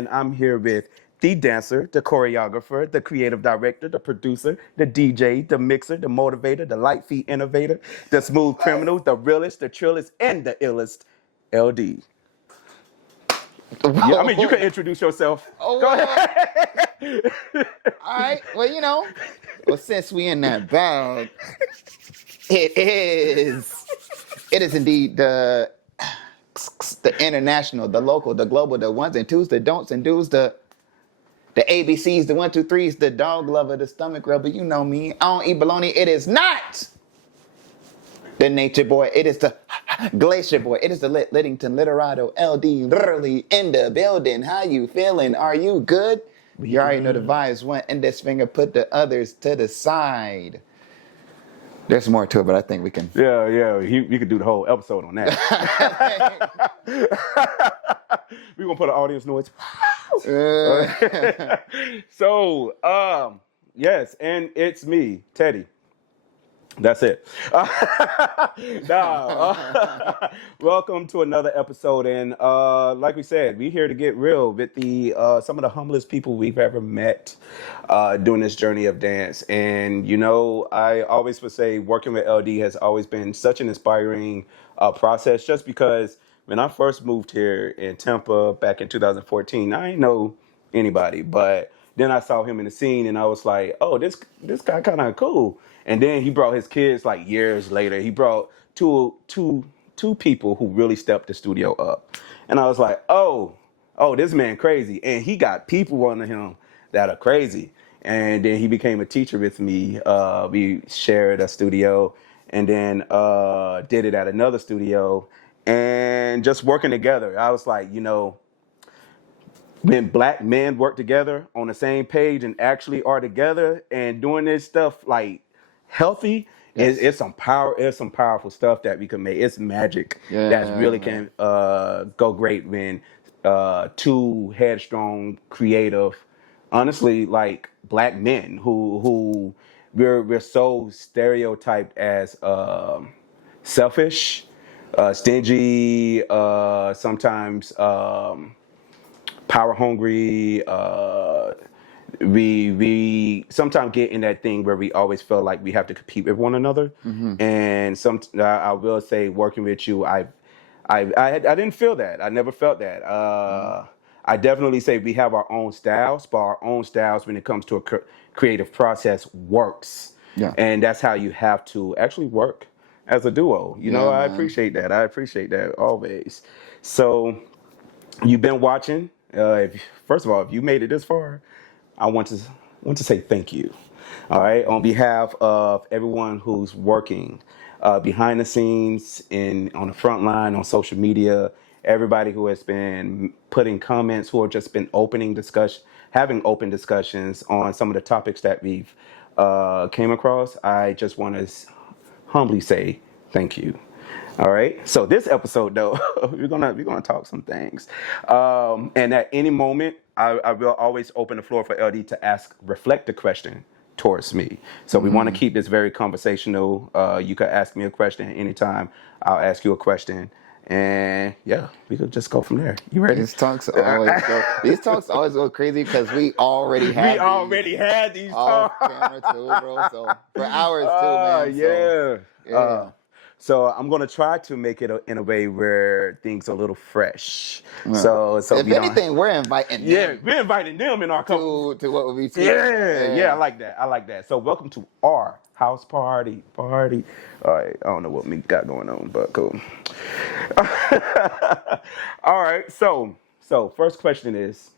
and I'm here with the dancer, the choreographer, the creative director, the producer, the DJ, the mixer, the motivator, the light feet innovator, the smooth criminal, the realest, the trillest, and the illest, LD. Yeah, I mean, you can introduce yourself. Oh, Go well, ahead. all right. Well, since we in that bag, it is, it is indeed the international, the local, the global, the ones and twos, the don'ts and do's, the ABCs, the 1, 2, 3s, the dog lover, the stomach rubber. You know me. I don't eat bologna. It is not the nature boy. It is the glacier boy. It is the Liddington Literado LD, literally in the building. How you feeling? Are you good? You already know the vibes. One index finger, put the others to the side. There's more to it, but I think we can. Yeah. You could do the whole episode on that. We're going to put an audience noise. So, yes, and it's me, Teddy. That's it. Welcome to another episode, and like we said, we're here to get real with the some of the humblest people we've ever met during this journey of dance. And I always would say working with LD has always been such an inspiring process, just because when I first moved here in Tampa back in 2014, I didn't know anybody, but then I saw him in the scene, and I was like, "Oh, this guy kind of cool." And then he brought his kids like years later. He brought two people who really stepped the studio up, and I was like, "Oh, this man crazy." And he got people under him that are crazy. And then he became a teacher with me. We shared a studio, and then did it at another studio, and just working together. I was like, when black men work together on the same page and actually are together and doing this stuff like healthy, Yes. it's some powerful stuff that we can make. It's magic that really can go great when two headstrong, creative, honestly, like black men who we're so stereotyped as selfish, stingy, sometimes power hungry. We sometimes get in that thing where we always feel like we have to compete with one another. And I will say, working with you, I didn't feel that. I never felt that. I definitely say we have our own styles, but our own styles when it comes to a creative process works. Yeah. And that's how you have to actually work as a duo. I appreciate that. I appreciate that always. So you've been watching. First of all, if you made it this far, I want to say thank you. All right, on behalf of everyone who's working behind the scenes, on the front line, on social media, everybody who has been putting comments, who have just been having open discussions on some of the topics that we've came across. I just want to humbly say thank you. All right. So this episode, though, we're gonna talk some things, and at any moment, I will always open the floor for LD to reflect a question towards me. So we want to keep this very conversational. You can ask me a question anytime. I'll ask you a question, and yeah, we could just go from there. You ready? These talks always go crazy because we already had these off talks. camera too, bro. So for hours too, man. Yeah. Yeah. So I'm gonna try to make it in a way where things are a little fresh. So if anything, we're inviting them. Yeah, we're inviting them in our company to what would be too. Yeah, I like that. So welcome to our house party. All right, I don't know what me got going on, but cool. All right, so first question is,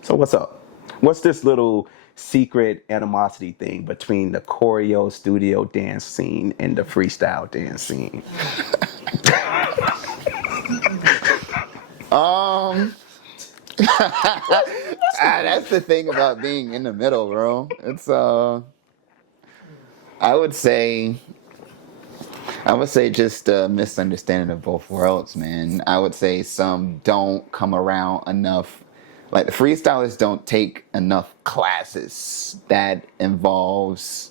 so what's up? What's this little secret animosity thing between the choreo studio dance scene and the freestyle dance scene? That's the thing about being in the middle, bro. It's I would say just a misunderstanding of both worlds, man. I would say some don't come around enough. Like the freestylers don't take enough classes that involves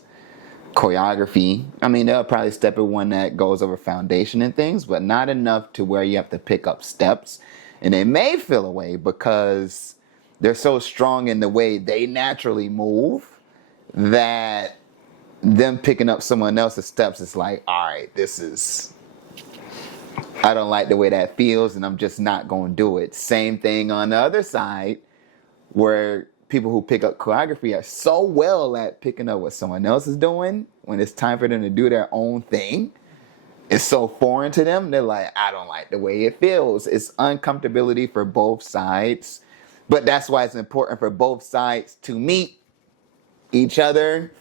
choreography. I mean, they'll probably step in one that goes over foundation and things, but not enough to where you have to pick up steps And they may feel away because they're so strong in the way they naturally move that them picking up someone else's steps is like, all right, I don't like the way that feels, and I'm just not going to do it. Same thing on the other side, where people who pick up choreography are so well at picking up what someone else is doing, when it's time for them to do their own thing, it's so foreign to them. They're like, I don't like the way it feels. It's uncomfortability for both sides. But that's why it's important for both sides to meet each other.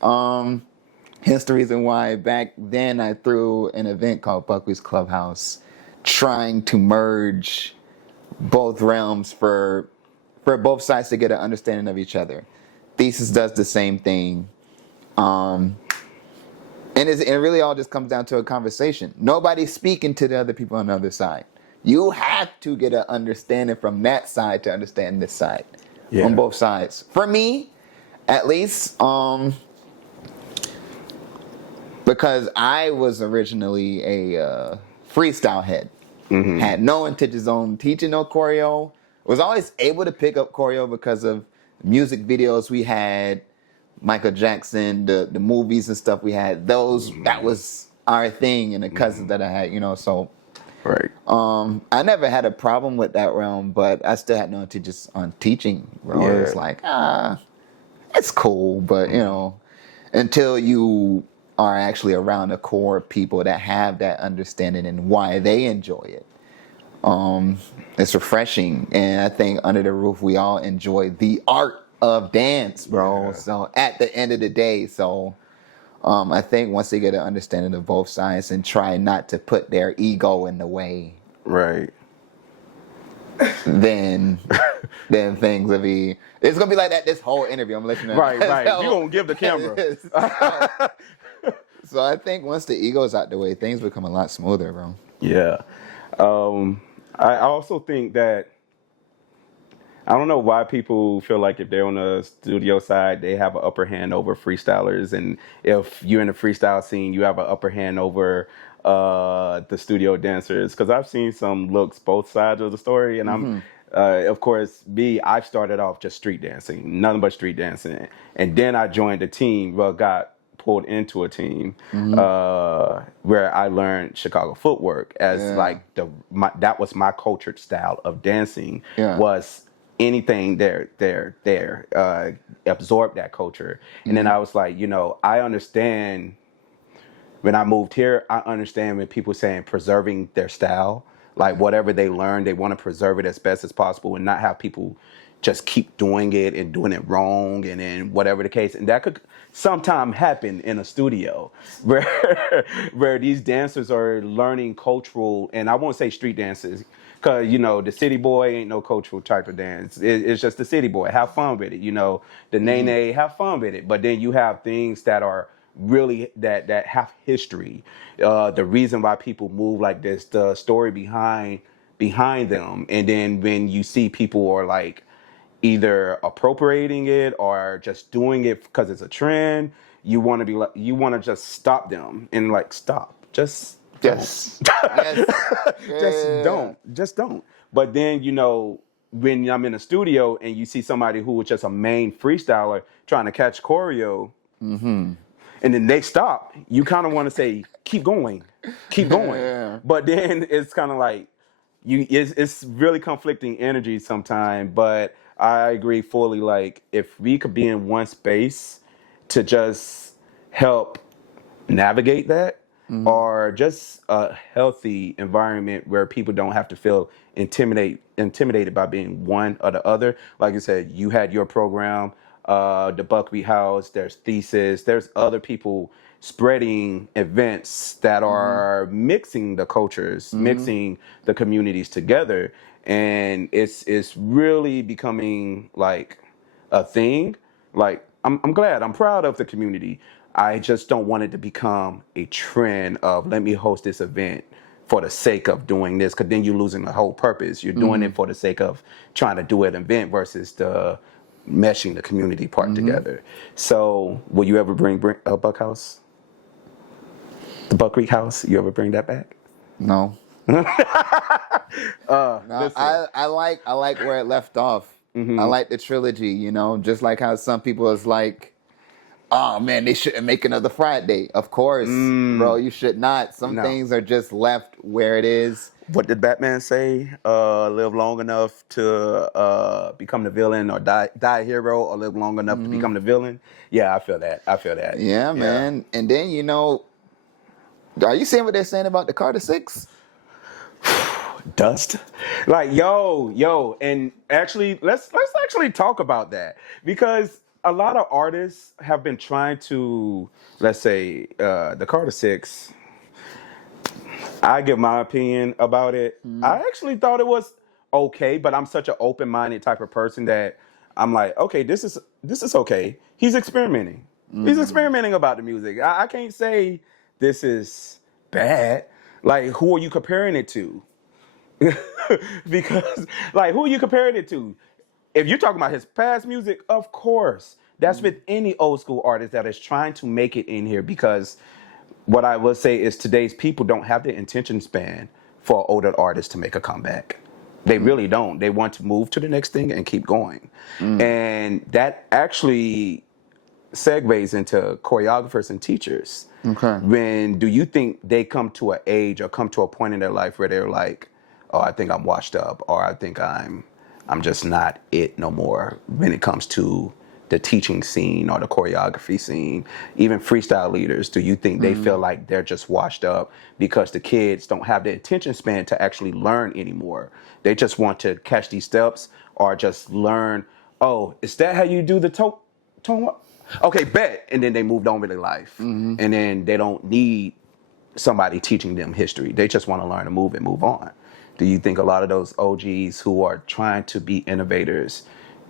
Hence the reason why back then I threw an event called Buckwheat's Clubhouse, trying to merge both realms for both sides to get an understanding of each other. Thesis does the same thing. And it really all just comes down to a conversation. Nobody's speaking to the other people on the other side. You have to get an understanding from that side to understand this side. Yeah. On both sides. For me, at least, because I was originally a freestyle head. Mm-hmm. Had no intentions on teaching no choreo. Was always able to pick up choreo because of music videos we had, Michael Jackson, the movies and stuff we had. Those, that was our thing, and the cousins that I had, so. Right. I never had a problem with that realm, but I still had no intentions on teaching. Bro. Yeah. It's like, it's cool, but until you are actually around a core of people that have that understanding and why they enjoy it. It's refreshing, and I think under the roof we all enjoy the art of dance, bro. Yeah. So at the end of the day, I think once they get an understanding of both sides and try not to put their ego in the way, right? Then things will be. It's gonna be like that. This whole interview, I'm listening. Right. So, you gonna give the camera. So I think once the ego's out the way, things become a lot smoother, bro. Yeah. I also think that, I don't know why people feel like if they're on the studio side, they have an upper hand over freestylers. And if you're in the freestyle scene, you have an upper hand over the studio dancers. Because I've seen some looks both sides of the story. And I'm, of course, I've started off just street dancing, nothing but street dancing. And then I joined a team, got pulled into a team where I learned Chicago footwork as that was my cultured style of dancing. Was anything there, absorb that culture. And then I was like, I understand when I moved here, I understand when people saying preserving their style, like whatever they learn, they want to preserve it as best as possible and not have people just keep doing it and doing it wrong and then whatever the case. And that could sometimes happen in a studio where these dancers are learning cultural, and I won't say street dances, because, the city boy ain't no cultural type of dance. It's just the city boy. Have fun with it. The nene, have fun with it. But then you have things that are really, that have history. The reason why people move like this, the story behind them. And then when you see people are like either appropriating it or just doing it because it's a trend, you want to just stop them and like, stop. Just don't. But then, when I'm in a studio and you see somebody who was just a main freestyler trying to catch choreo, and then they stop, you kind of want to say, keep going. Yeah. But then it's kind of like, it's really conflicting energy sometimes. But I agree fully, like, if we could be in one space to just help navigate that, or just a healthy environment where people don't have to feel intimidated by being one or the other. Like you said, you had your program, the Buckwheat House, there's Thesis, there's other people spreading events that are mixing the cultures, mixing the communities together. And it's really becoming like a thing. Like, I'm glad, I'm proud of the community. I just don't want it to become a trend of, let me host this event for the sake of doing this, because then you're losing the whole purpose. You're doing it for the sake of trying to do an event versus the meshing the community part together. So will you ever bring a Buck House? The Buckwheat House? You ever bring that back? No. No, Listen. I like where it left off. I like the trilogy, you know, just like how some people is like, oh man, they shouldn't make another Friday. Of course, bro, you should not. Some No. things are just left where it is. What did Batman say? Live long enough to become the villain, or die a hero, or live long enough to become the villain. Yeah, I feel that. I feel that. Yeah, man. And then, you know, are you seeing what they're saying about the Carter Six? Dust. Like, yo, and actually, let's actually talk about that, because a lot of artists have been trying to, let's say, the Carter Six. I give my opinion about it. I actually thought it was okay, but I'm such an open-minded type of person that I'm like, okay, this is okay. He's experimenting. He's experimenting about the music. I can't say this is bad. Like, who are you comparing it to? Because, like, who are you comparing it to? If you're talking about his past music, of course, that's with any old school artist that is trying to make it in here, because what I will say is today's people don't have the attention span for older artists to make a comeback. They really don't. They want to move to the next thing and keep going. And that actually segues into choreographers and teachers. Okay. When do you think they come to an age or come to a point in their life where they're like, oh, I think I'm washed up, or I think I'm just not it no more when it comes to the teaching scene or the choreography scene? Even freestyle leaders, do you think they feel like they're just washed up because the kids don't have the attention span to actually learn anymore? They just want to catch these steps or just learn, oh, is that how you do the tone? Okay, bet. And then they moved on with their life. And then they don't need somebody teaching them history. They just want to learn to move and move on. Do you think a lot of those OGs who are trying to be innovators,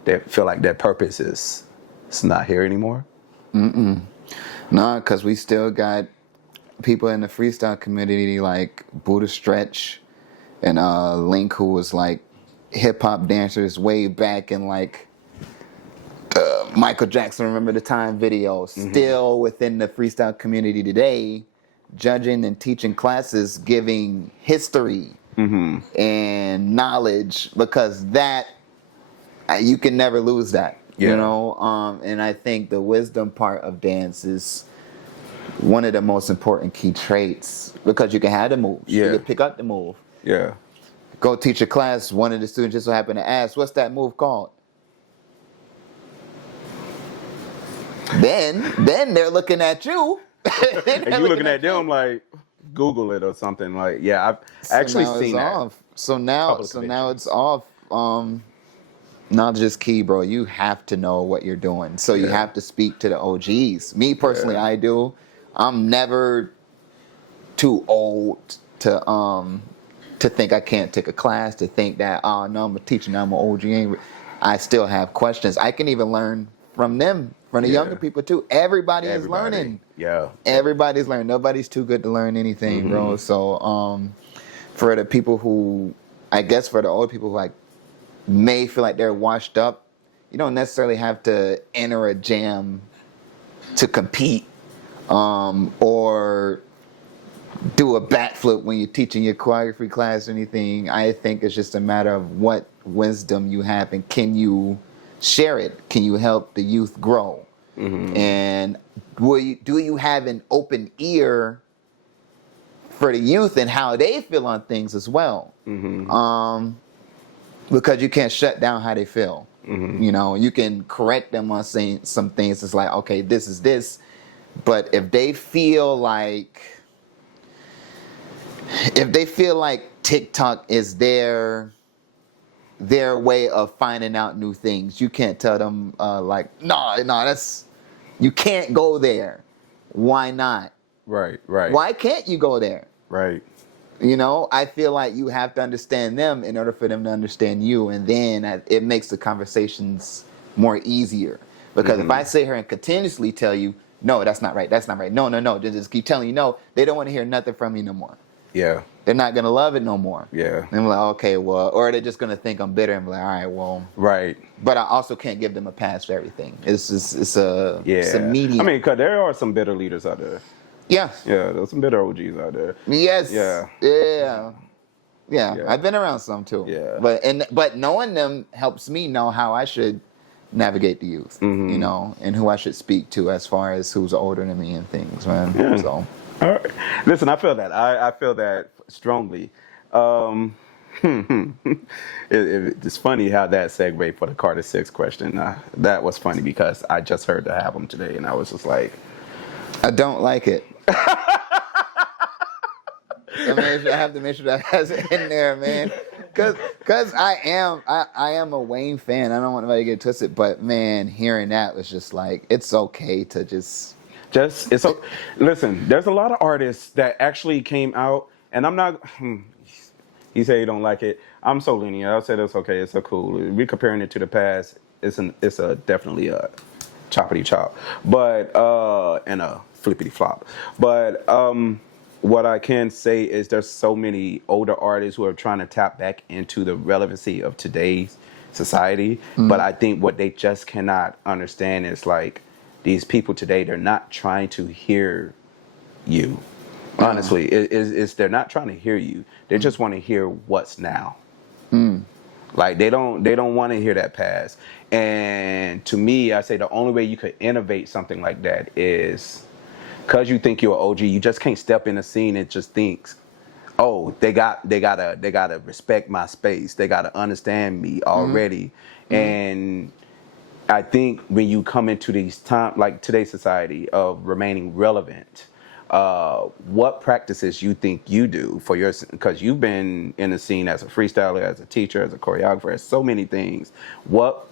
they feel like their purpose is it's not here anymore? No, because we still got people in the freestyle community like Buddha Stretch and Link, who was like hip hop dancers way back in like Michael Jackson Remember the Time video, still within the freestyle community today, judging and teaching classes, giving history and knowledge, because that you can never lose that. Yeah. You know, and I think the wisdom part of dance is one of the most important key traits, because you can have the moves, you can pick up the move. Yeah. Go teach a class, one of the students just so happened to ask, what's that move called? Then they're looking at you. And you looking at them like, Google it or something. Like, yeah, I've actually seen that. Off. So now it's off. Knowledge is key, bro. You have to know what you're doing. So you have to speak to the OGs. Me personally, I do. I'm never too old to think I can't take a class, to think that, oh no, I'm a teacher now, I'm an OG. I still have questions. I can even learn from them, from the younger people too. Everybody is learning. Yeah. Everybody's learning. Nobody's too good to learn anything, bro. So for the people who, I guess for the older people who like may feel like they're washed up, you don't necessarily have to enter a jam to compete or do a backflip when you're teaching your choreography class or anything. I think it's just a matter of what wisdom you have and can you share it? Can you help the youth grow? And do you have an open ear for the youth and how they feel on things as well? Because you can't shut down how they feel. You know, you can correct them on saying some things. It's like, okay, this is this. But if they feel like TikTok is their way of finding out new things, you can't tell them no, that's, you can't go there. Why not? Right. Why can't you go there? Right. You know, I feel like you have to understand them in order for them to understand you, and then it makes the conversations more easier. Because if I sit here and continuously tell you, no, that's not right, no, just keep telling you no, they don't want to hear nothing from you no more. Yeah. They're not going to love it no more. Yeah. And I'm like, okay, well, or they're just going to think I'm bitter and be like, all right, well. Right. But I also can't give them a pass for everything. It's a medium. I mean, because there are some bitter leaders out there. Yeah. Yeah, there's some bitter OGs out there. Yes. Yeah. Yeah, I've been around some too. Yeah. But knowing them helps me know how I should navigate the youth, you know, and who I should speak to as far as who's older than me and things, man. Yeah. So, all right. Listen, I feel that. I feel that strongly. It's funny how that segued for the Carter 6 question. That was funny because I just heard to have them today, and I was just like, I don't like it. I have to make sure that has it in there, man. Cause I am a Wayne fan. I don't want anybody to get twisted, but man, hearing that was just like, it's okay to just listen. There's a lot of artists that actually came out, and I'm not. He said he don't like it. I'm so lenient. I'll say that's okay. It's so cool. We're comparing it to the past. It's a definitely a choppity chop, but and a flippity flop. But what I can say is there's so many older artists who are trying to tap back into the relevancy of today's society. But I think what they just cannot understand is like these people today, they're not trying to hear you. Honestly, it's they're not trying to hear you. They just want to hear what's now. Like they don't want to hear that past. And to me, I say the only way you could innovate something like that is because you think you're an OG, you just can't step in the scene and just think, oh, they gotta respect my space. They gotta understand me already. And I think when you come into these times, like today's society of remaining relevant, what practices you think you do for your, because you've been in the scene as a freestyler, as a teacher, as a choreographer, as so many things. What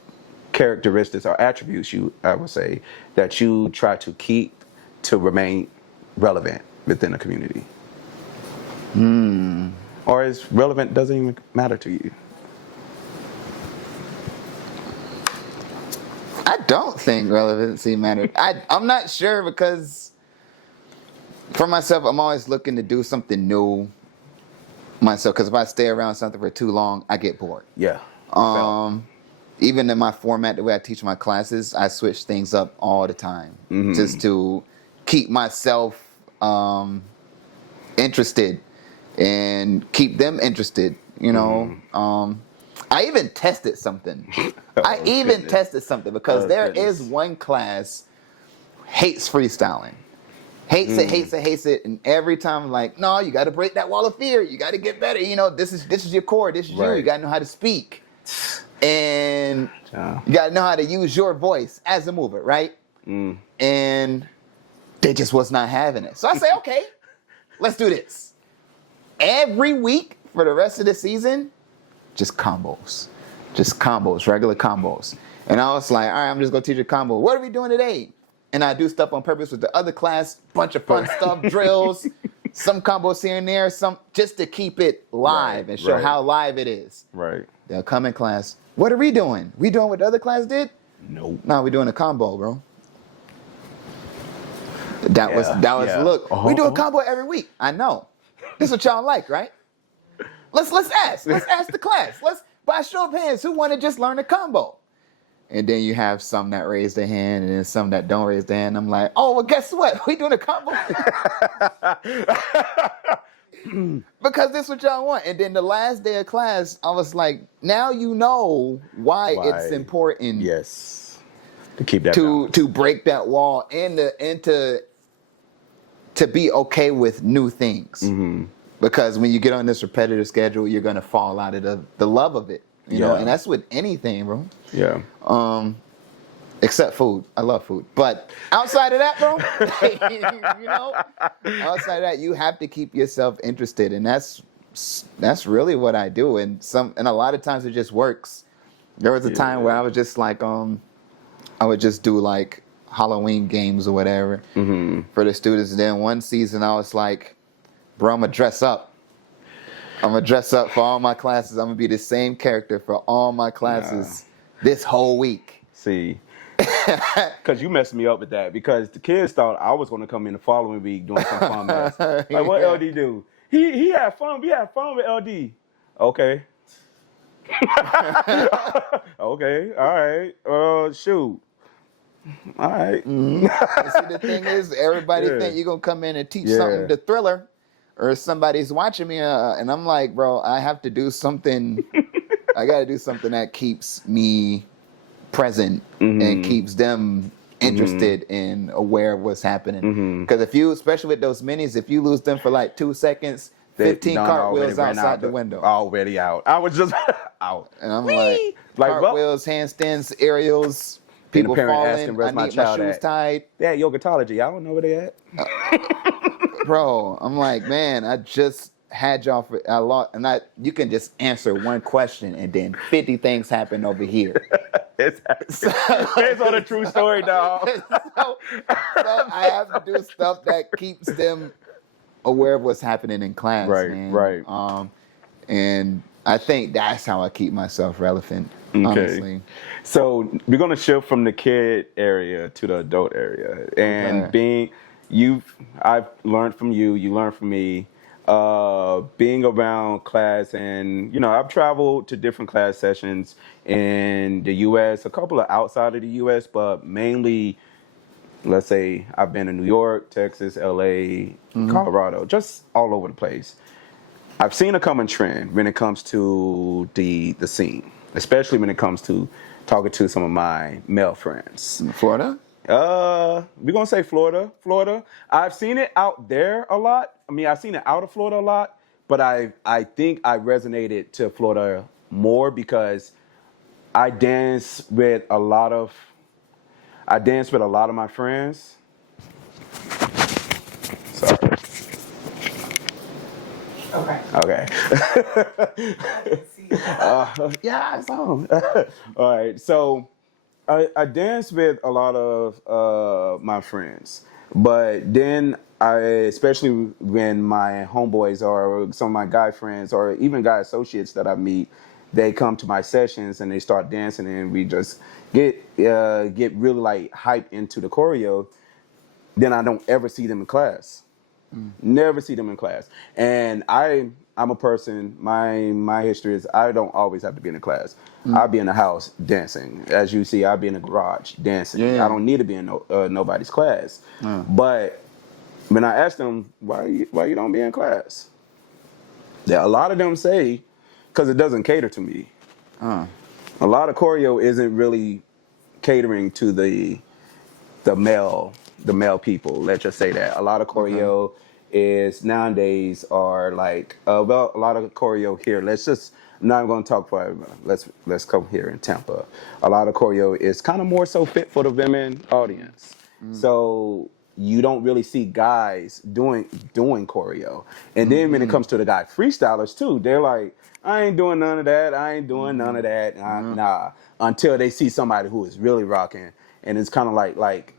characteristics or attributes I would say, that you try to keep to remain relevant within a community? Or is relevant doesn't even matter to you? I don't think relevancy matters. I'm not sure because for myself, I'm always looking to do something new myself. Because if I stay around something for too long, I get bored. Yeah. Even in my format, the way I teach my classes, I switch things up all the time just to keep myself interested and keep them interested. You know, I even tested something. Tested something because there is one class hates freestyling. Hates it, and every time I'm like, no, you got to break that wall of fear. You got to get better. You know, this is your core. This is you. You got to know how to speak, and you got to know how to use your voice as a mover, right? And they just was not having it. So I say, okay, let's do this. Every week for the rest of the season, just combos, regular combos. And I was like, all right, I'm just gonna teach a combo. What are we doing today? And I do stuff on purpose with the other class, bunch of fun stuff, drills, some combos here and there, some just to keep it live and show how live it is. Right. They'll come in class. What are we doing? We doing what the other class did? Nope. No, we're doing a combo, bro. That was look. We do a combo every week. I know. This is what y'all like, right? Let's ask. Let's ask the class. Let's by show of hands who want to just learn a combo. And then you have some that raise their hand and then some that don't raise their hand. I'm like, oh, well, guess what? We doing a combo. Because this is what y'all want. And then the last day of class, I was like, now you know why it's important. Yes. To keep that to break that wall and to be okay with new things. Because when you get on this repetitive schedule, you're going to fall out of the love of it. You know, and that's with anything, bro. Yeah. Except food. I love food. But outside of that, bro, you know, outside of that, you have to keep yourself interested. And that's really what I do. And a lot of times it just works. There was a time where I was just like, I would just do like Halloween games or whatever for the students. And then one season I was like, bro, I'm going to dress up. I'm going to dress up for all my classes. I'm going to be the same character for all my classes this whole week. See, because you messed me up with that because the kids thought I was going to come in the following week doing some fun mess. Like, what LD do? He had fun. We had fun with LD. Okay. Okay. All right. Shoot. All right. See, the thing is, everybody think you're going to come in and teach something to Thriller. or somebody's watching me, and I'm like, bro, I have to do something. I got to do something that keeps me present and keeps them interested and aware of what's happening. Because if you, especially with those minis, if you lose them for like 2 seconds, 15 cartwheels outside the window. Already out. I was just out. And I'm like cartwheels, handstands, aerials, people falling. I need my shoes tied. Yeah, yogatology. I don't know where they at. Bro, I'm like, man, I just had y'all for a lot, and you can just answer one question, and then 50 things happen over here. It's on a true story, dog. So I have to do stuff that keeps them aware of what's happening in class, man. Right. And I think that's how I keep myself relevant. Honestly. So we're gonna shift from the kid area to the adult area, and I've learned from you. You learned from me. Being around class, and I've traveled to different class sessions in the U.S., a couple of outside of the U.S., but mainly, let's say, I've been in New York, Texas, L.A., Colorado, just all over the place. I've seen a common trend when it comes to the scene, especially when it comes to talking to some of my male friends. Florida? We're gonna say Florida. I've seen it out there a lot. I mean, I've seen it out of Florida a lot, but I think I resonated to Florida more because I dance with a lot of my friends. Sorry. Okay. Yeah, it's on. All right. So I dance with a lot of my friends, but then especially when my homeboys or some of my guy friends or even guy associates that I meet, they come to my sessions and they start dancing, and we just get really like hyped into the choreo. Then I don't ever see them in class. Never see them in class. And I'm a person, my history is I don't always have to be in a class. I'll be in the house dancing. As you see, I'll be in the garage dancing. Yeah. I don't need to be in nobody's class. But when I ask them, why you don't be in class? Yeah, a lot of them say, because it doesn't cater to me. A lot of choreo isn't really catering to the male people. Let's just say that. A lot of choreo is nowadays are like a lot of choreo here. I'm not going to talk for everybody. Let's come here in Tampa. A lot of choreo is kind of more so fit for the women audience. So you don't really see guys doing choreo. And then when it comes to the guy freestylers too, they're like, I ain't doing none of that. Nah. Until they see somebody who is really rocking, and it's kind of like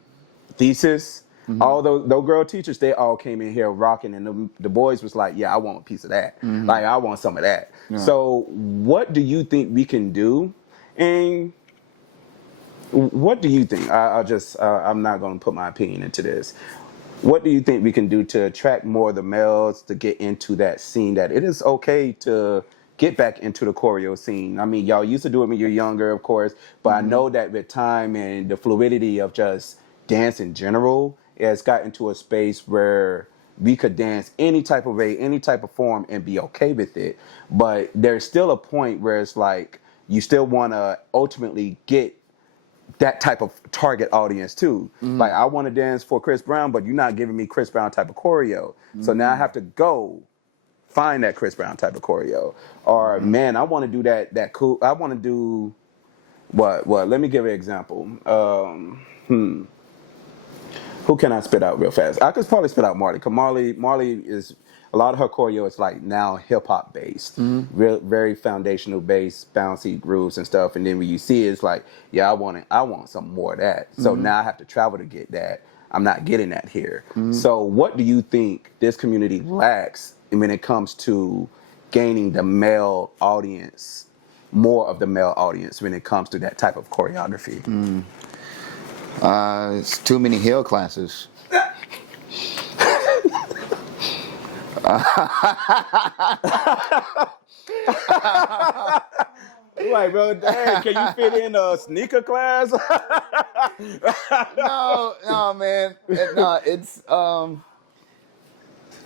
Thesis. All those girl teachers, they all came in here rocking, and the boys was like, yeah, I want a piece of that. Like, I want some of that. Yeah. So what do you think we can do? And what do you think? I'm not going to put my opinion into this. What do you think we can do to attract more of the males to get into that scene, that it is okay to get back into the choreo scene? I mean, y'all used to do it when you're younger, of course, but I know that with time and the fluidity of just dance in general, it has gotten to a space where we could dance any type of way, any type of form, and be okay with it. But there's still a point where it's like you still want to ultimately get that type of target audience too. Like, I want to dance for Chris Brown, but you're not giving me Chris Brown type of choreo. So now I have to go find that Chris Brown type of choreo. Or man, I want to do that cool. I want to do what? Let me give an example. Who can I spit out real fast? I could probably spit out Marley, because Marley is, a lot of her choreo is like now hip hop based, very foundational based, bouncy grooves and stuff. And then when you see it, it's like, yeah, I want some more of that. So now I have to travel to get that. I'm not getting that here. So what do you think this community lacks when it comes to gaining the male audience, more of the male audience when it comes to that type of choreography? It's too many hill classes. Like, bro, dang, can you fit in a sneaker class? No, man. No, it's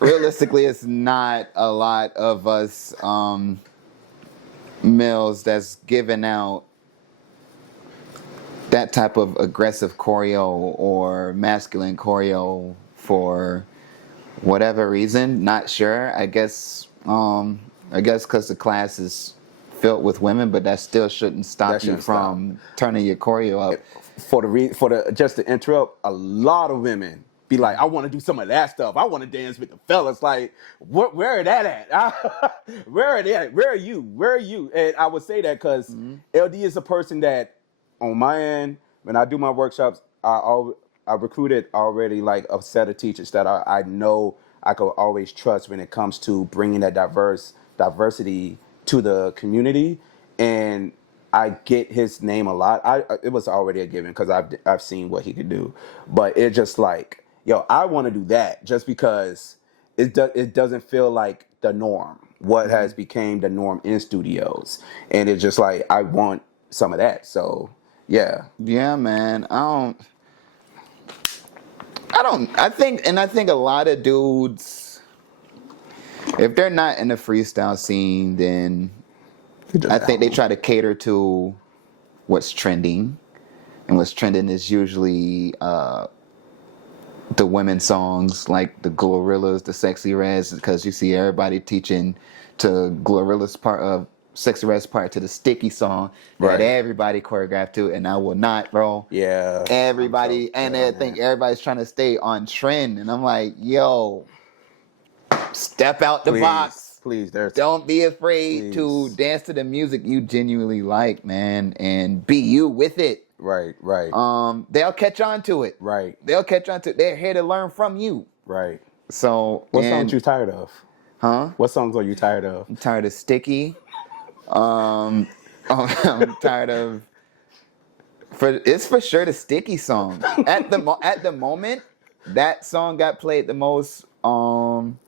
realistically, it's not a lot of us males that's giving out that type of aggressive choreo or masculine choreo for whatever reason. Not sure. I guess because the class is filled with women, but that still shouldn't stop you from turning your choreo up. Just to interrupt, a lot of women be like, I want to do some of that stuff. I want to dance with the fellas. Like, where are that at? Where are they at? Where are you? Where are you? And I would say that because LD is a person that, on my end, when I do my workshops, I recruited already like a set of teachers that I know I could always trust when it comes to bringing that diversity to the community. And I get his name a lot. It was already a given because I've seen what he could do, but it just like, yo, I want to do that just because it doesn't feel like the norm. What has became the norm in studios, and it's just like I want some of that. So yeah, man. I think a lot of dudes, if they're not in the freestyle scene, then I think they try to cater to what's trending, and what's trending is usually the women's songs like the Glorilla's, the Sexy Reds, because you see everybody teaching to Glorilla's part of Sexy Red's part to the Sticky song that everybody choreographed to, and I will not, bro. Yeah, everybody, and I think everybody's trying to stay on trend, and I'm like, yo, step out the box. Please, don't be afraid to dance to the music you genuinely like, man, and be you with it. Right. They'll catch on to it. Right. They'll catch on to it. They're here to learn from you. Right. So, what songs you tired of? Huh? What songs are you tired of? I'm tired of Sticky. I'm tired of. It's for sure the Sticky song. At the moment, that song got played the most. I'm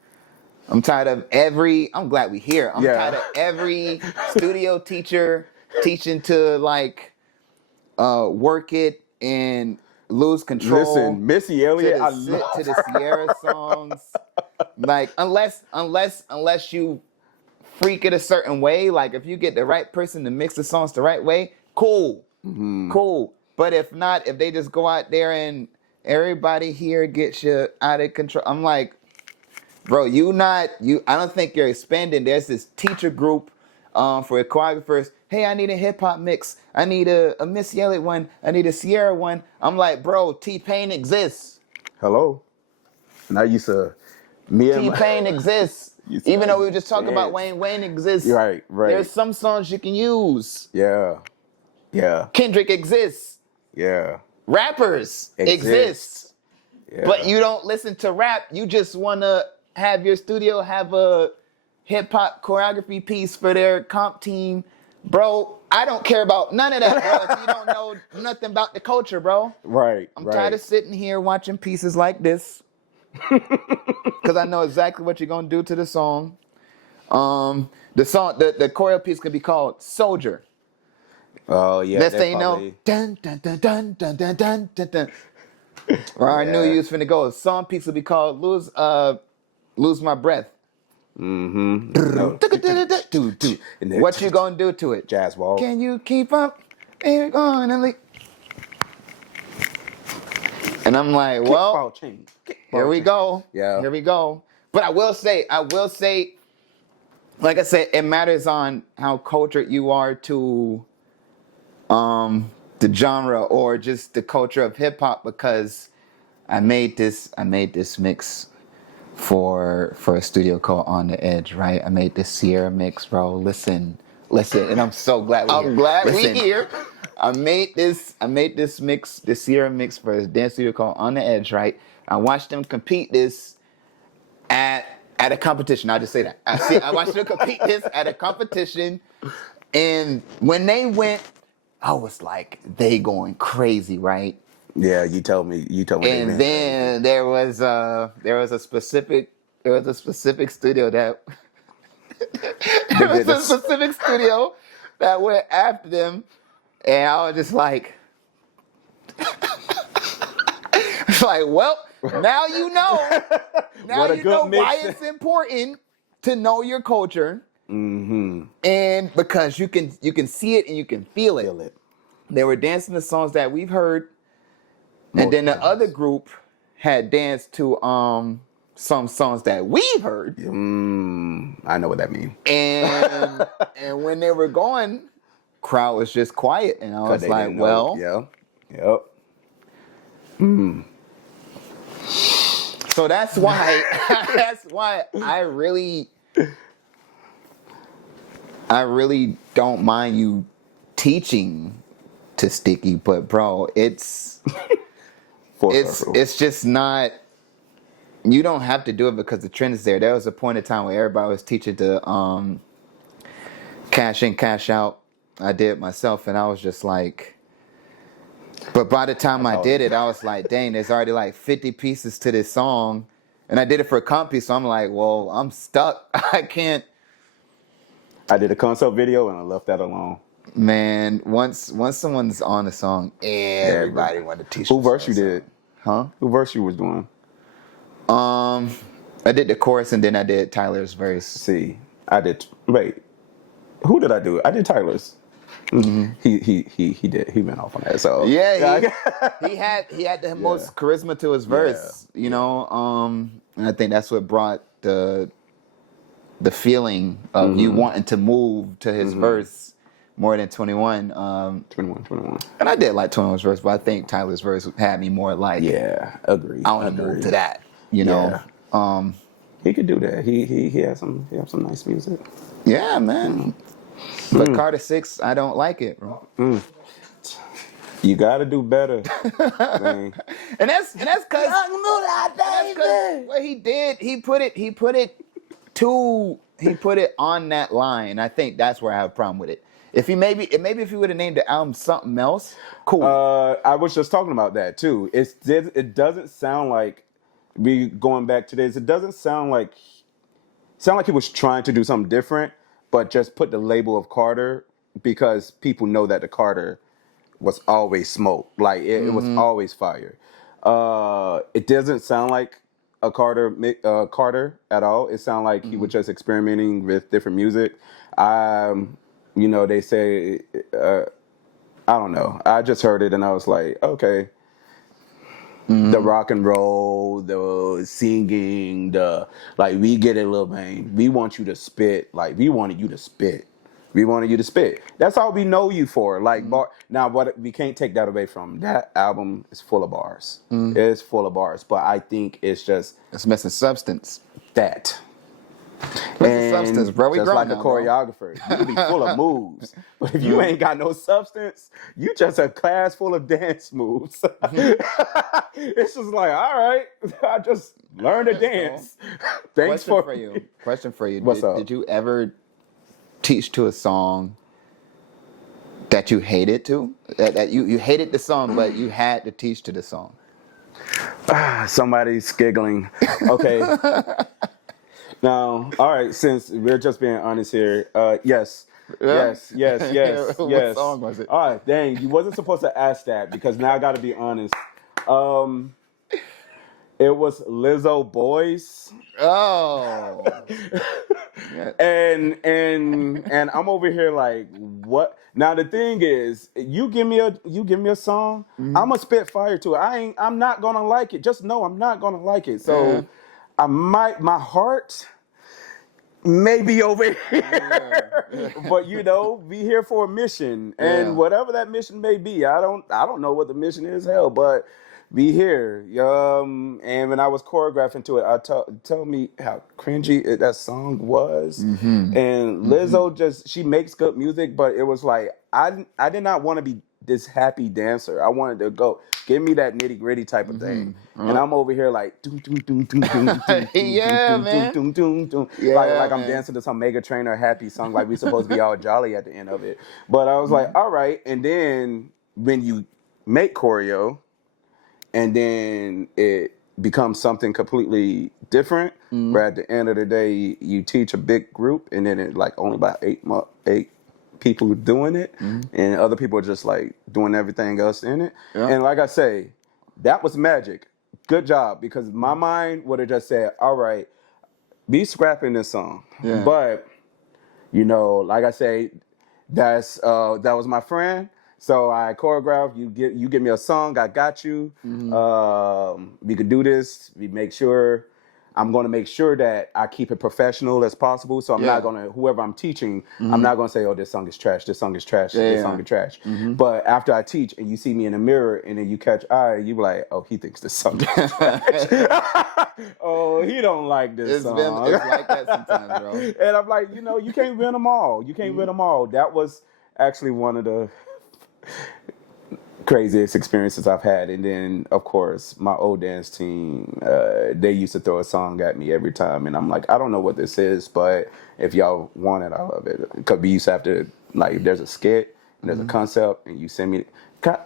tired of I'm glad we here. I'm tired of every studio teacher teaching to like work it and lose control. Listen, Missy Elliott, I love to the Sierra songs. Like unless you freak it a certain way, like if you get the right person to mix the songs the right way, cool. Cool. But if not, if they just go out there and everybody here gets you out of control, I'm like, bro, I don't think you're expanding. There's this teacher group for choreographers. Hey, I need a hip hop mix. I need a Missy Elliott one. I need a Sierra one. I'm like, bro, T-Pain exists. Hello. And I used to T-Pain exists. Even though we were just talking about Wayne exists. Right. There's some songs you can use. Yeah. Kendrick exists. Yeah. Rappers exist. Yeah. But you don't listen to rap. You just want to have your studio have a hip-hop choreography piece for their comp team. Bro, I don't care about none of that, bro, if you don't know nothing about the culture, bro. Right. I'm tired of sitting here watching pieces like this because I know exactly what you're going to do to the song. The choreo piece could be called Soldier. Oh, yeah. Next thing you know, dun, dun, dun, dun, dun, dun, dun, dun, dun. Or I knew you was finna go. A song piece will be called Lose My Breath. What you gonna do to it? Jazz wall. Can you keep up? Ain't gonna leave. And I'm like, well, here we go. Yeah. Here we go. But I will say, like I said, it matters on how cultured you are to the genre or just the culture of hip hop, because I made this mix for a studio called On the Edge, right? I made this Sierra mix, bro. Listen, and I'm so glad we're here. I made this mix, the Sierra mix for a dance studio called On the Edge, right? I watched them compete this at a competition. I'll just say that. I watched them compete this at a competition, and when they went, I was like, they going crazy, right? Yeah, you told me. And then there was a specific studio that went after them, and I was just like, Like, well, now you know. Now What a you good know mix. why it's important to know your culture. Mm-hmm. And because you can see it and you can feel it. Feel it. They were dancing to songs that we've heard. And then Multiple the other times. group had danced to some songs that we've heard. I know what that means. And when they were going, crowd was just quiet. And I was They like, didn't know. well. Yep. So that's why I really don't mind you teaching to Sticky, but bro, it's just not. You don't have to do it because the trend is there. There was a point in time where everybody was teaching to cash in, cash out. I did it myself, and I was just like. But by the time I did it, I was like, dang, there's already like 50 pieces to this song. And I did it for a comp piece, so I'm like, well, I'm stuck. I can't. I did a concept video and I left that alone. Man, once someone's on the song, everybody wanted to teach. Who verse you did? Huh? Who verse you was doing? I did the chorus and then I did Tyler's verse. See, I did. Wait, who did I do? I did Tyler's. Mm-hmm. He did. He went off on that. So yeah, he had the most charisma to his verse. You know, and I think that's what brought the feeling of you wanting to move to his verse more than 21. 21. And I did like 21's verse, but I think Tyler's verse had me more like, agree. I want to move to that. You know, he could do that. He has some nice music. Yeah, man. But Carter 6, I don't like it, bro. You gotta do better. and that's because what he did, he put it on that line. I think that's where I have a problem with it. If he if he would have named the album something else, cool. I was just talking about that too. It doesn't sound like going back to this. It doesn't sound like he was trying to do something different, but just put the label of Carter because people know that the Carter was always smoke. Like it was always fire. It doesn't sound like a Carter at all. It sounded like he was just experimenting with different music. They say, I don't know. I just heard it and I was like, okay. The rock and roll, the singing, we get it, Lil Wayne. We want you to spit. Like, we wanted you to spit. That's all we know you for. Like, now, what we can't take that away from that album is full of bars. It's full of bars, but I think it's missing substance. That. Missing substance, bro. We just grown like now, a choreographer, you can be full of moves, but if you ain't got no substance, you just a class full of dance moves. It's just like, all right, I just learned to dance. Thanks for you. Question for you. What's up? Did you ever teach to a song that you hated to? That you hated the song, but you had to teach to the song? Somebody's giggling. Okay. Now, all right, since we're just being honest here, yes. What song was it? All right, dang, you wasn't supposed to ask that because now I got to be honest. It was Lizzo Boys. Oh. And I'm over here like, what? Now the thing is, you give me a song, I'm gonna spit fire to it. I'm not gonna like it. Just know I'm not gonna like it. So my heart may be over here, but we here for a mission, and whatever that mission may be, I don't know what the mission is, but be here. And when I was choreographing to it, tell me how cringy that song was. And Lizzo she makes good music, but it was like I did not want to be this happy dancer. I wanted to go give me that nitty gritty type of thing, and I'm over here like like I'm dancing to some Mega Train or Happy song, like we supposed to be all jolly at the end of it. But I was like, all right, and then when you make choreo, and then it becomes something completely different. Where at the end of the day, you teach a big group, and then it like only about eight people doing it, and other people are just like doing everything else in it. And like I say, that was magic. good job, because my mind would have just said, all right, be scrapping this song. Yeah. But, you know, like I say, that was my friend. So I choreographed. You give me a song. I got you. We could do this. I'm going to make sure that I keep it professional as possible. So I'm not going to, whoever I'm teaching, I'm not going to say, oh, this song is trash. This song is trash. This song is trash. But after I teach and you see me in the mirror and then you catch eye, you be like, oh, he thinks this song is trash. Oh, he don't like this song. It's like that sometimes, bro. And I'm like, you know, you can't win them all. You can't win them all. That was actually one of the craziest experiences I've had. And then, of course, my old dance team, they used to throw a song at me every time. And I'm like, I don't know what this is, but if y'all want it, I love it. Because we used to have to, like, there's a skit, and there's a concept, and you send me,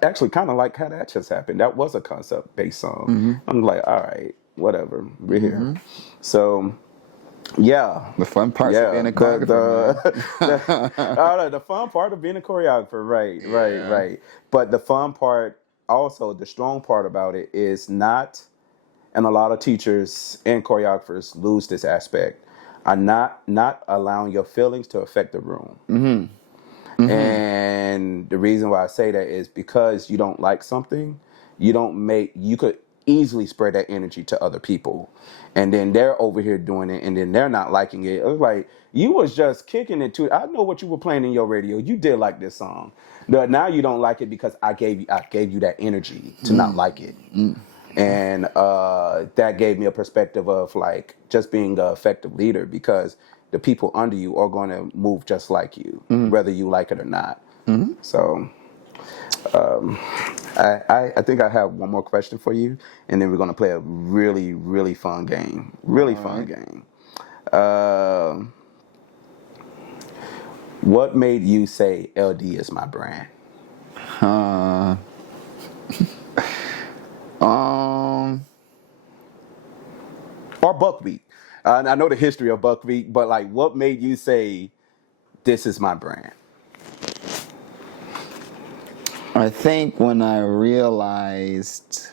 actually kind of like how that just happened. That was a concept-based song. I'm like, all right, whatever, we're here. So... yeah, the fun part of being a choreographer. The fun part of being a choreographer, right. But the fun part, also the strong part about it is not, and a lot of teachers and choreographers lose this aspect, are not allowing your feelings to affect the room. And the reason why I say that is because you don't like something, you could easily spread that energy to other people, and then they're over here doing it, and then they're not liking it. It was like, you was just kicking it to, I know what you were playing in your radio, you did like this song, but now you don't like it because I gave you that energy to not like it. And that gave me a perspective of like just being an effective leader, because the people under you are going to move just like you, whether you like it or not. So I think I have one more question for you, and then we're going to play a really, really fun game. Game. What made you say LD is my brand? Or Buckwheat. I know the history of Buckwheat, but like, what made you say this is my brand? I think when I realized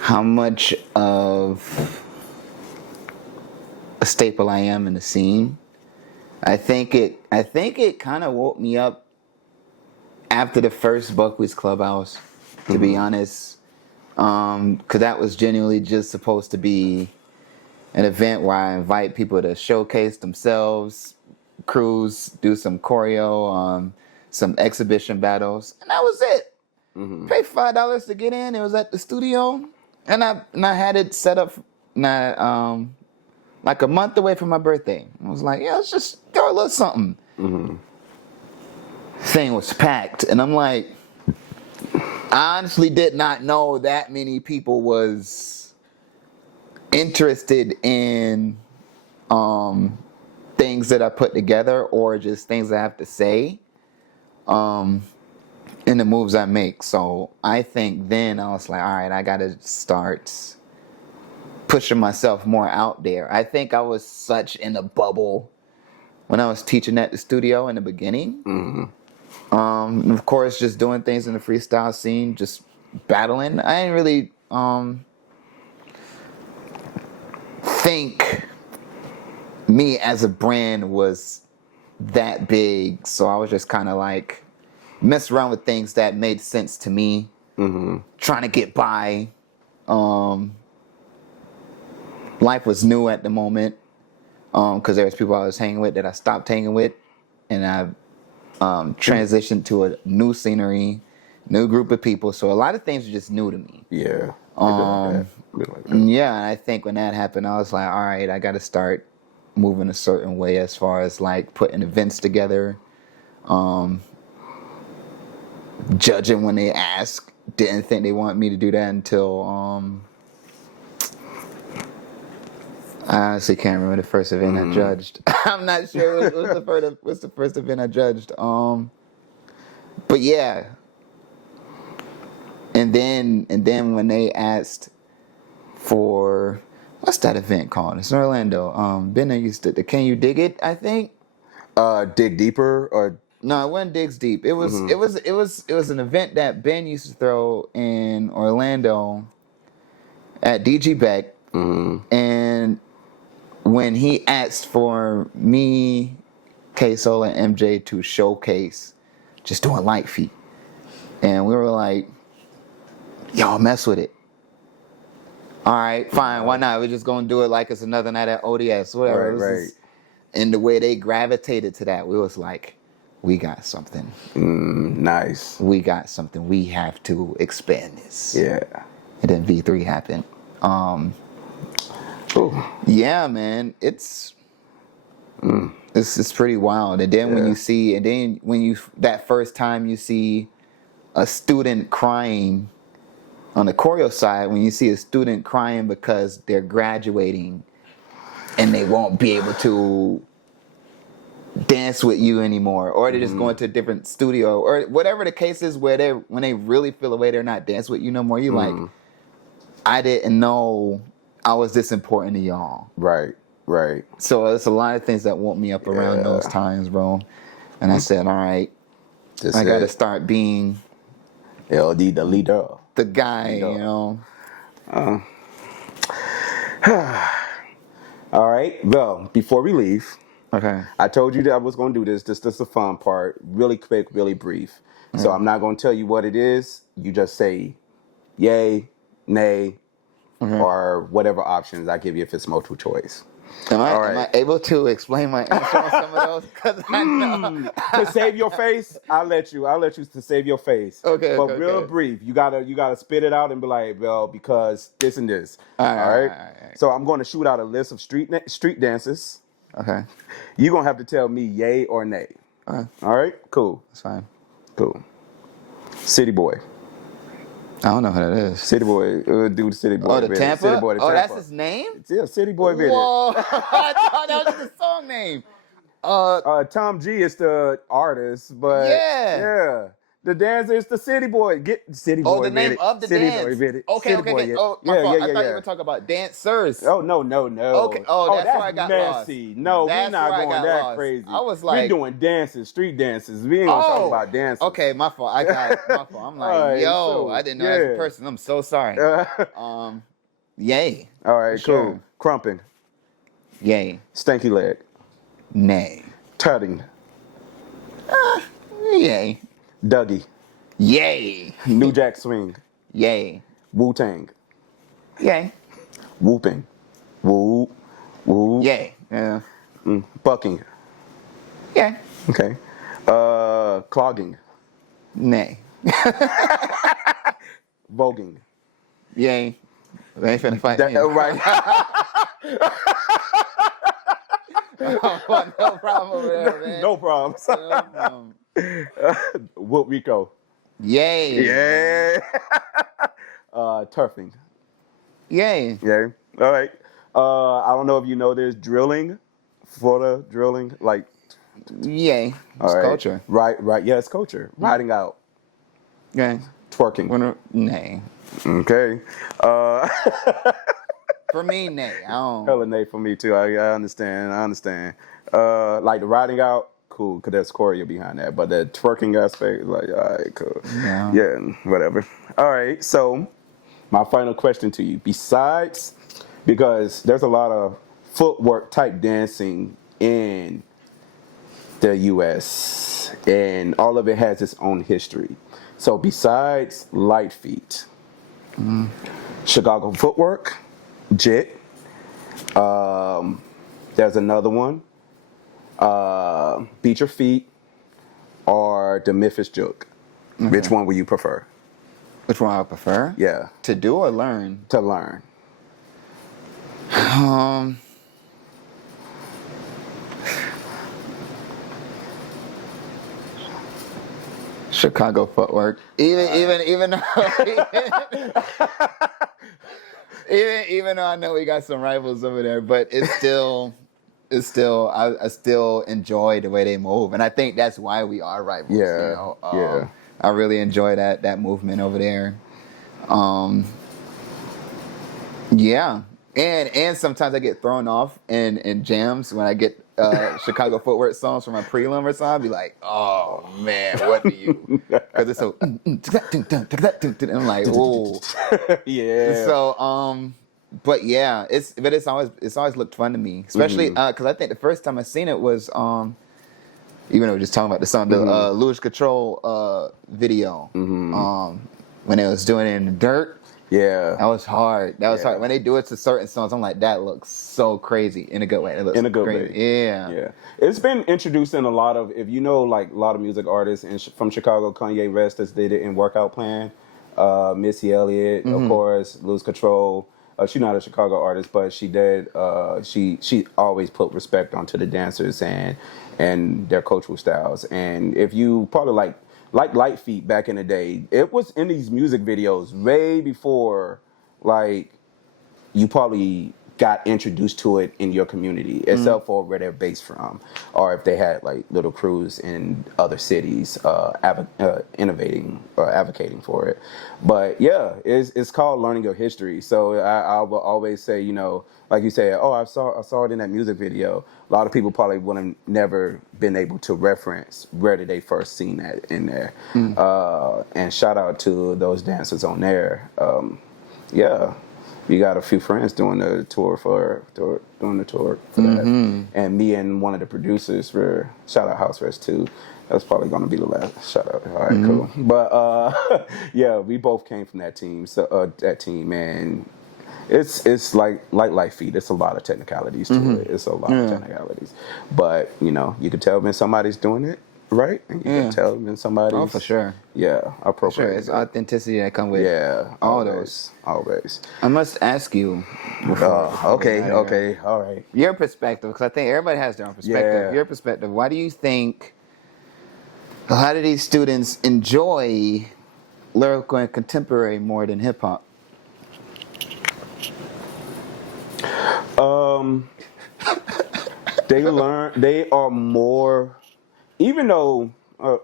how much of a staple I am in the scene, I think it kind of woke me up after the first Buckwheat's Clubhouse, to be honest, because that was genuinely just supposed to be an event where I invite people to showcase themselves, crews, do some choreo, some exhibition battles, and that was it. Pay $5 to get in. It was at the studio, and I had it set up like a month away from my birthday. I was like, yeah, let's just throw a little something. Thing was packed, and I'm like, I honestly did not know that many people was interested in things that I put together, or just things I have to say in the moves I make. So I think then I was like, all right, I gotta start pushing myself more out there. I think I was such in a bubble when I was teaching at the studio in the beginning. Of course, just doing things in the freestyle scene, just battling. I didn't really think me as a brand was that big, so I was just kind of like mess around with things that made sense to me, trying to get by. Life was new at the moment, because there was people I was hanging with that I stopped hanging with, and I transitioned to a new scenery, new group of people. So a lot of things were just new to me. Yeah. Yeah, and I think when that happened, I was like, all right, I got to start moving a certain way as far as like putting events together, judging when they ask. Didn't think they want me to do that until I honestly can't remember the first event I judged. I'm not sure what's the first event I judged. But yeah. And then when they asked for, what's that event called? It's in Orlando. Ben used to, the Can You Dig It, I think? Dig Deeper, or No, it wasn't Digs Deep. It was an event that Ben used to throw in Orlando at DG Beck, and when he asked for me, K Soul, and MJ to showcase just doing light feet, and we were like, "Y'all mess with it." All right, fine. Why not? We're just gonna do it like it's another night at ODS, whatever. Right. And the way they gravitated to that, we was like, we got something. Nice. We got something. We have to expand this. Yeah. And then V3 happened. Yeah, man, it's pretty wild. And then when you that first time you see a student crying on the choreo side, when you see a student crying because they're graduating and they won't be able to dance with you anymore, or they're just going to a different studio, or whatever the case is, when they really feel a way they're not dancing with you no more, you like, I didn't know I was this important to y'all. Right. So it's a lot of things that woke me up around those times, bro. And I said, all right, I got to start being LD, the leader. The guy, you know. All right. Well, before we leave, okay, I told you that I was going to do this. This is the fun part. Really quick, really brief. So I'm not going to tell you what it is. You just say yay, nay, or whatever options I give you if it's multiple choice. Am I able to explain my answer on some of those? Because I know. To save your face, I'll let you to save your face. Okay. But real brief, you gotta spit it out and be like, well, because this and this. All right. So I'm going to shoot out a list of street dances. Okay. You're gonna have to tell me yay or nay. Okay. All right. Cool. That's fine. Cool. City Boy. I don't know who that is. City Boy, dude, City Boy. Oh, the Tampa? City Boy, the Tampa. That's his name? Yeah, City Boy video. Whoa, I thought that was the song name. Tom G is the artist, but yeah. The dancer is the City Boy. Get City Boy. Oh, the name of the City dance. Boy video. Okay. Boy, Oh, my fault. I thought you were talking about dancers. Oh, no. Okay. Oh, that's where I got messy. lost. No, we're not going that crazy. I was like, we're doing dances, street dances. We ain't gonna talk about dances. Okay, my fault. My fault. I'm like, I didn't know as a person. I'm so sorry. Yay. All right, cool. Sure. Crumping. Yay. Stanky leg. Nay. Tutting. Yay. Dougie. Yay. New Jack Swing. Yay. Wu-Tang. Yay. Whooping. Woo. Yay. Yeah. Bucking. Yay. Okay. Clogging. Nay. Voguing. Yay. They ain't finna fight me. Right. No problem over there, man. No problems. Whoop Rico. Yay. Yeah. Turfing. Yay. Yeah. All right. I don't know if you know this. Drilling. Florida drilling. Like. Yay. It's culture. Right. Yeah, it's culture. Riding out. Yay. Twerking. Nay. Okay. For me, nay. I don't. Hella nay for me too. I understand. Like the riding out, cool, because there's choreo behind that. But the twerking aspect, like, all right, cool. Yeah, whatever. All right, so my final question to you. Besides, because there's a lot of footwork type dancing in the U.S., and all of it has its own history. So besides light feet, Chicago footwork, JIT, there's another one, Beat Your Feet, or the Memphis Joke. Okay. Which one would you prefer? Which one I prefer? Yeah. To do or learn? To learn. Chicago footwork. Even though even though I know we got some rivals over there, but I still enjoy the way they move, and I think that's why we are rivals. Yeah, you know? I really enjoy that movement over there. Yeah, and sometimes I get thrown off in jams when I get Chicago footwork songs from my prelim or something, I'd be like, oh man, what do you? Because it's so. And I'm like, whoa. Yeah. So, but yeah, it's always looked fun to me, especially because I think the first time I seen it was even though we're just talking about the song, the Lewis Control video, when it was doing it in the dirt. Yeah. That was hard. Hard. When they do it to certain songs, I'm like, that looks so crazy in a good way. It looks in a good crazy. way. Yeah. Yeah. It's been introduced in a lot of, if you know, like a lot of music artists from Chicago, Kanye West has did it in Workout Plan, Missy Elliott, of course, Lose Control. She's not a Chicago artist, but she did. She always put respect onto the dancers and their cultural styles. And if you probably like Light Feet back in the day, it was in these music videos way before like you probably got introduced to it in your community, except for where they're based from, or if they had like little crews in other cities innovating or advocating for it. But yeah, it's called learning your history. So I will always say, you know, like you say, oh, I saw it in that music video. A lot of people probably would have never been able to reference where did they first seen that in there. And shout out to those dancers on there. Yeah. We got a few friends doing the tour for that, and me and one of the producers for shout out House Rest too. That's probably gonna be the last shout out. All right, cool. But yeah, we both came from that team. So that team, and it's like Light Feet. It's a lot of technicalities to it. It's a lot of technicalities, but you know, you can tell when somebody's doing it right, and you can tell when somebody's. Oh, for sure. Yeah, appropriate. Sure, it's authenticity that comes with all those. Always. I must ask you. Okay, all right. Your perspective, because I think everybody has their own perspective. Yeah. Your perspective. Why do you think? How do these students enjoy lyrical and contemporary more than hip hop? They are more, even though.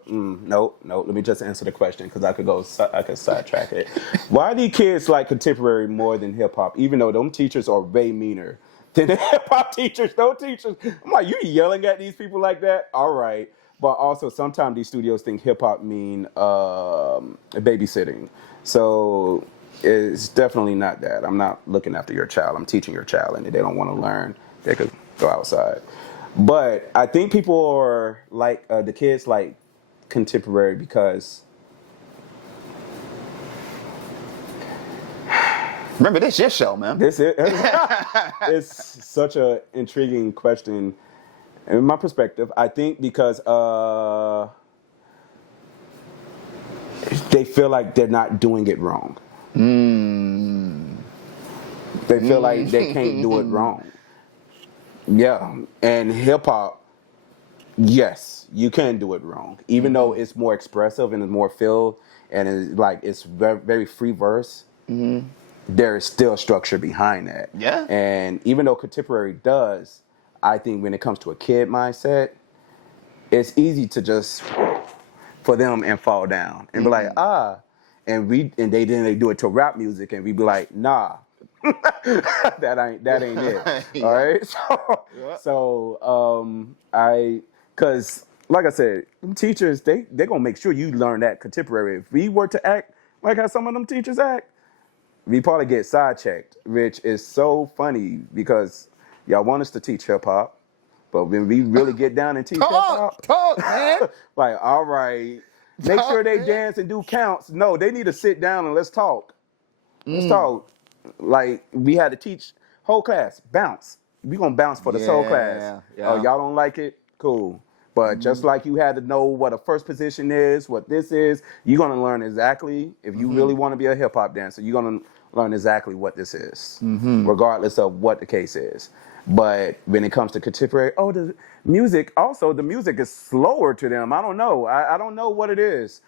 No. Let me just answer the question because I could sidetrack it. Why do kids like contemporary more than hip hop? Even though them teachers are way meaner than the hip hop teachers. Those teachers, I'm like, you yelling at these people like that? All right, but also sometimes these studios think hip hop mean babysitting. So it's definitely not that. I'm not looking after your child. I'm teaching your child, and if they don't want to learn, they could go outside. But I think people are like the kids like contemporary because Remember, this your show, man. this is it's such an intriguing question. In my perspective, I think because they feel like they're not doing it wrong. They feel like they can't do it wrong. Yeah, and hip hop, yes, you can do it wrong, even though it's more expressive and it's more filled and it's very, very free verse. There is still structure behind that. Yeah. And even though contemporary does, I think when it comes to a kid mindset, it's easy to just for them and fall down and be like, and they do it to rap music and we be like, nah. that ain't it. Yeah. All right. Cause like I said, them teachers, they gonna make sure you learn that contemporary. If we were to act like how some of them teachers act, we probably get sidechecked, which is so funny because y'all want us to teach hip hop, but when we really get down and teach hip hop, talk, man. like, all right, make sure they dance and do counts. No, they need to sit down and let's talk. Let's talk. Like, we had to teach whole class, bounce. We gonna bounce for the whole class. Yeah. Oh, y'all don't like it? Cool. But just like you had to know what a first position is, what this is, you're gonna learn exactly, if you really wanna be a hip hop dancer, you're gonna learn exactly what this is, regardless of what the case is. But when it comes to contemporary, the music is slower to them. I don't know. I don't know what it is.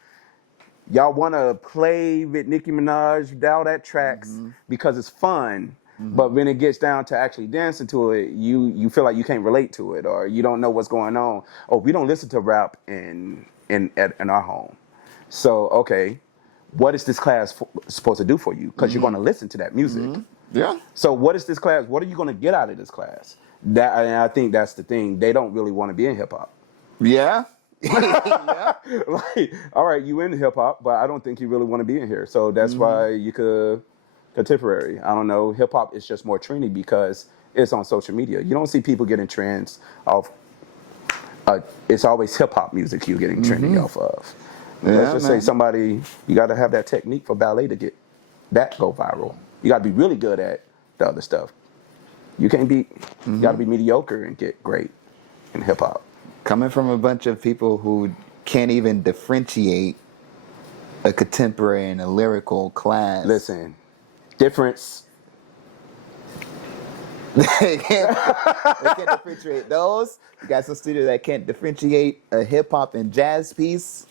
Y'all want to play with Nicki Minaj, all that tracks because it's fun. But when it gets down to actually dancing to it, you feel like you can't relate to it or you don't know what's going on. Oh, we don't listen to rap in our home. So, okay, what is this class supposed to do for you? Because you're going to listen to that music. Yeah. So what is this class? What are you going to get out of this class? And I think that's the thing. They don't really want to be in hip hop. Yeah. Yeah. Like, all right, you in hip hop, but I don't think you really want to be in here. So that's why you could contemporary. I don't know. Hip hop is just more trendy because it's on social media. You don't see people getting trends off. It's always hip hop music you're getting trendy off of. Yeah, Let's just man. say somebody, you got to have that technique for ballet to get that go viral. You got to be really good at the other stuff. You can't be. You got to be mediocre and get great in hip hop. Coming from a bunch of people who can't even differentiate a contemporary and a lyrical class. Listen, difference. They can't differentiate those. You got some studios that can't differentiate a hip hop and jazz piece.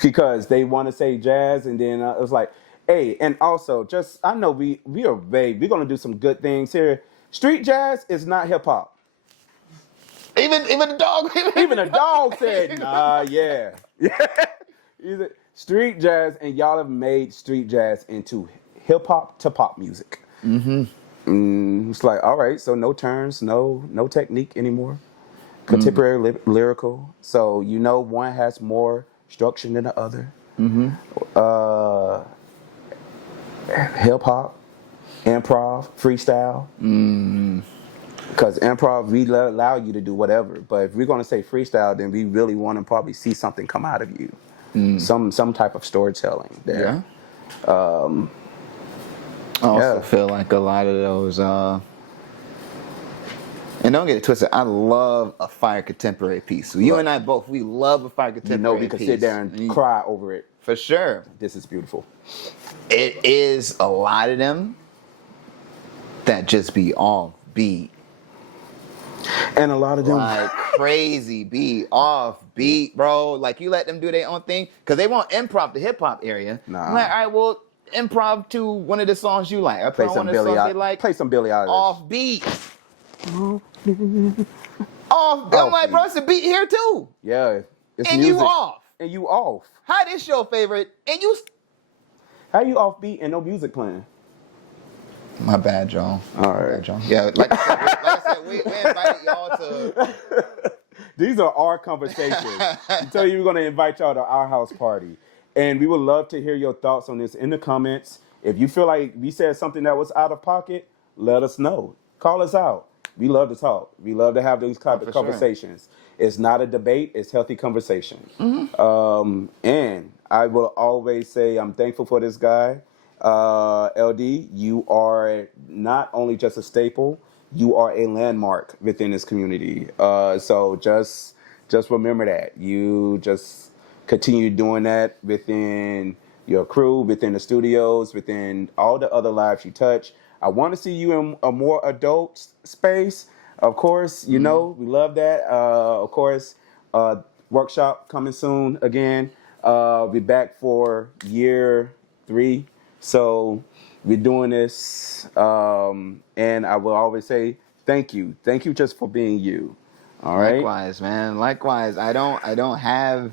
Because they want to say jazz, and then it was like, hey, and also just I know we are vague. We're gonna do some good things here. Street jazz is not hip hop. Even the dog. Even a dog said, nah, yeah. Street jazz, and y'all have made street jazz into hip hop to pop music. It's like, all right, so no turns, no technique anymore. Contemporary lyrical. So one has more structure than the other. Hip hop, improv, freestyle. Because improv, we allow you to do whatever. But if we're going to say freestyle, then we really want to probably see something come out of you. Some type of storytelling there. Yeah. I also feel like a lot of those, and don't get it twisted, I love a fire contemporary piece. You and I both, we love a fire contemporary we could piece. sit there and cry over it. For sure. This is beautiful. It is a lot of them that just be off beat. And a lot of them Like crazy beat, off beat, bro. Like you let them do their own thing because they want improv the hip hop area. Nah. I'm like, all right, well, improv to one of the songs you like. I play some one of the songs they like. Play some Billie Eilish. Off beat. Off. I'm like, bro, it's a beat here too. Yeah, it's And music. you off. And you off. How this your favorite? And you. How you off beat and no music playing? My bad, John. All right, John. Yeah, like I said, we invited y'all to. These are our conversations. We tell you we're going to invite y'all to our house party. And we would love to hear your thoughts on this in the comments. If you feel like we said something that was out of pocket, let us know. Call us out. We love to talk. We love to have those type of conversations. Sure. It's not a debate. It's healthy conversation. And I will always say I'm thankful for this guy. LD, you are not only just a staple, you are a landmark within this community. So just remember that. You just continue doing that within your crew, within the studios, within all the other lives you touch. I want to see you in a more adult space. Of course, we love that. Of course, workshop coming soon again. Be back for year 3. So we're doing this, and I will always say thank you. Thank you just for being you. All right. Likewise, man. Likewise. I don't have.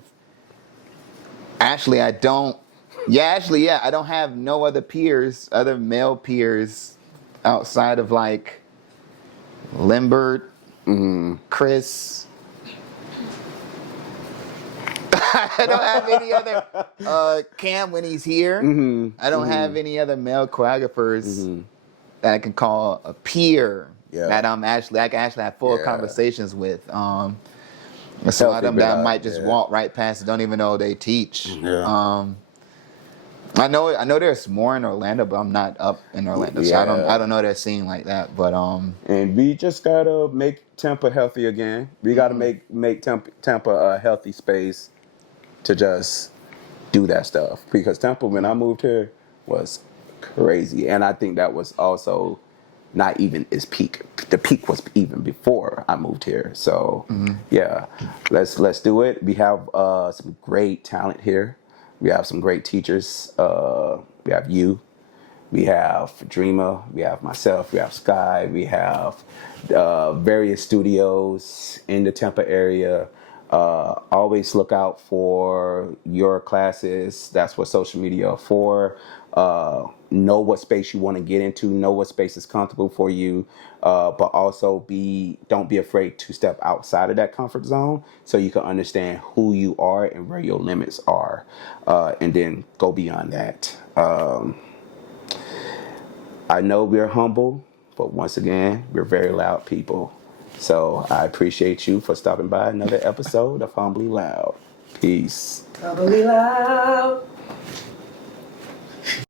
Actually, I don't. Yeah, I don't have no other male peers, outside of like Limbert, Chris. I don't have any other Cam when he's here. I don't have any other male choreographers that I can call a peer that I can actually have full conversations with. So a lot of them that I might just walk right past and don't even know they teach. I know there's more in Orlando, but I'm not up in Orlando, so I don't know their scene like that. But and we just gotta make Tampa healthy again. We gotta make Tampa a healthy space to just do that stuff, because Tampa, when I moved here, was crazy, and I think that was also not even its peak. The peak was even before I moved here. So let's do it. We have some great talent here. We have some great teachers. We have you. We have Dreamer. We have myself. We have Sky. We have various studios in the Tampa area. Always look out for your classes. That's what social media are for. Know what space you want to get into. Know what space is comfortable for you. But also don't be afraid to step outside of that comfort zone so you can understand who you are and where your limits are, and then go beyond that. I know we're humble, but once again, we're very loud people. So I appreciate you for stopping by another episode of Humbly Loud. Peace. Humbly Loud.